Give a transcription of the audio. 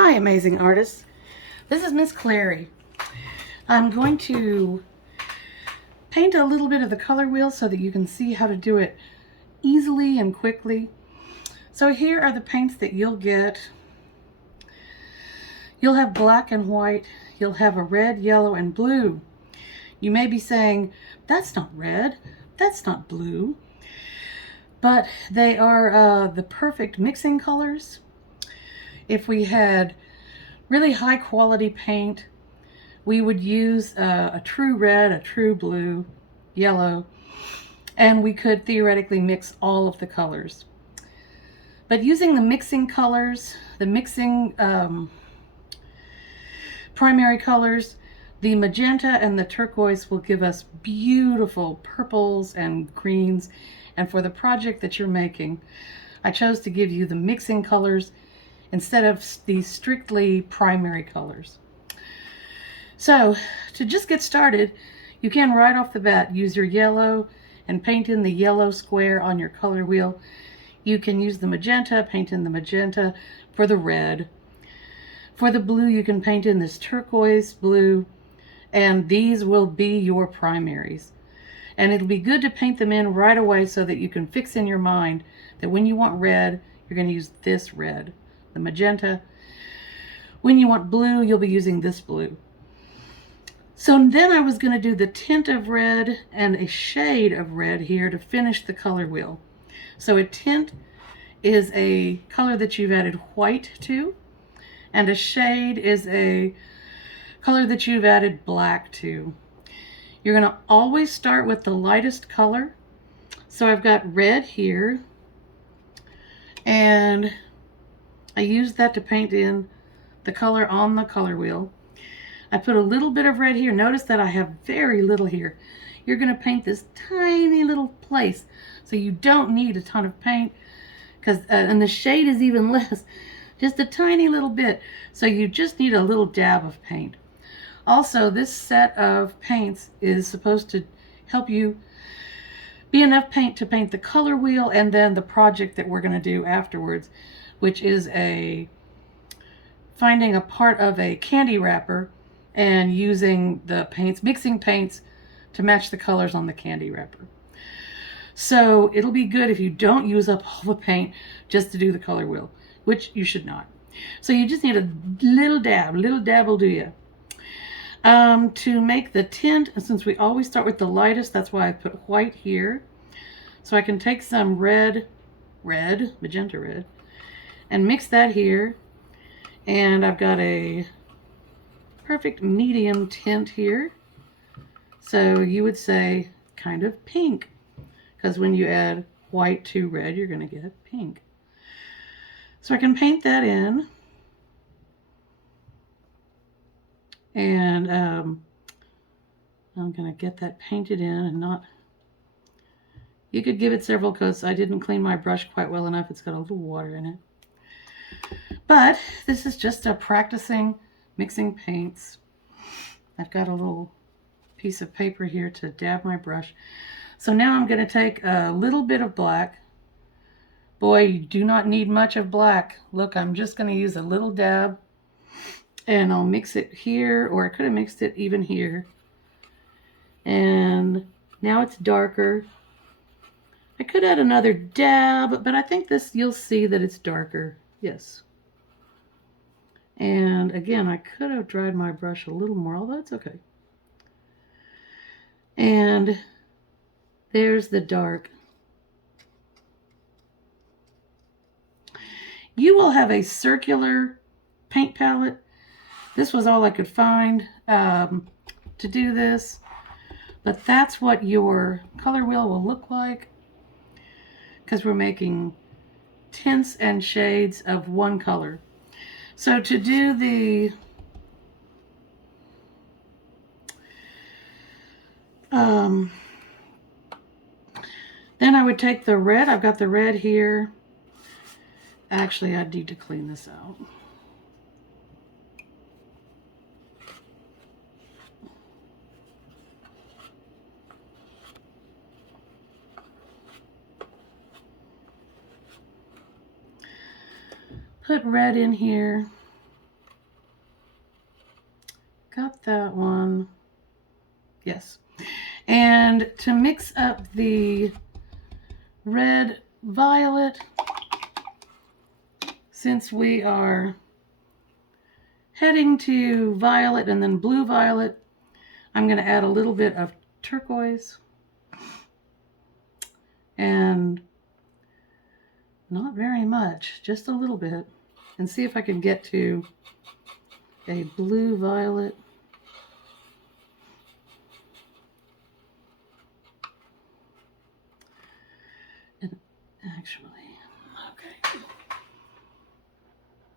Hi, amazing artists. This is Miss Clary. I'm going to paint a little bit of the color wheel so that you can see how to do it easily and quickly. So here are the paints that you'll get. You'll have black and white. You'll have a red, yellow, and blue. You may be saying, that's not red, that's not blue. But they are the perfect mixing colors. If we had really high quality paint, we would use a true red, a true blue, yellow, and we could theoretically mix all of the colors. But using the mixing colors, the mixing primary colors, the magenta and the turquoise will give us beautiful purples and greens. And for the project that you're making, I chose to give you the mixing colors instead of the strictly primary colors. So to just get started, you can right off the bat use your yellow and paint in the yellow square on your color wheel. You can use the magenta, paint in the magenta for the red. For the blue, you can paint in this turquoise blue, and these will be your primaries. And it'll be good to paint them in right away so that you can fix in your mind that when you want red, you're going to use this red, the magenta. When you want blue, you'll be using this blue. So then I was going to do the tint of red and a shade of red here to finish the color wheel. So a tint is a color that you've added white to, and a shade is a color that you've added black to. You're going to always start with the lightest color. So I've got red here, and I used that to paint in the color on the color wheel. I put a little bit of red here. Notice that I have very little here. You're going to paint this tiny little place, so you don't need a ton of paint, because and the shade is even less, just a tiny little bit. So you just need a little dab of paint. Also, this set of paints is supposed to help you be enough paint to paint the color wheel and then the project that we're going to do afterwards, which is finding a part of a candy wrapper and using the paints, mixing paints to match the colors on the candy wrapper. So it'll be good if you don't use up all the paint just to do the color wheel, which you should not. So you just need a little dab will do you. To make the tint, and since we always start with the lightest, that's why I put white here. So I can take some magenta red, and mix that here. And I've got a perfect medium tint here. So you would say kind of pink, because when you add white to red, you're going to get pink. So I can paint that in. And I'm going to get that painted in and not... You could give it several coats. I didn't clean my brush quite well enough. It's got a little water in it. But this is just a practicing mixing paints. I've got a little piece of paper here to dab my brush. So now I'm going to take a little bit of black. Boy, you do not need much of black. Look, I'm just going to use a little dab, and I'll mix it here, or I could have mixed it even here. And now it's darker. I could add another dab, but I think this, you'll see that it's darker. Yes. And again, I could have dried my brush a little more, although it's okay. And there's the dark. You will have a circular paint palette. This was all I could find to do this, but that's what your color wheel will look like, because we're making tints and shades of one color. So to do the then I would take the red. I've got the red here. Actually, I need to clean this out. Put red in here. got that one. Yes. And to mix up the red violet, since we are heading to violet and then blue violet, I'm going to add a little bit of turquoise and not very much, just a little bit, and see if I can get to a blue violet.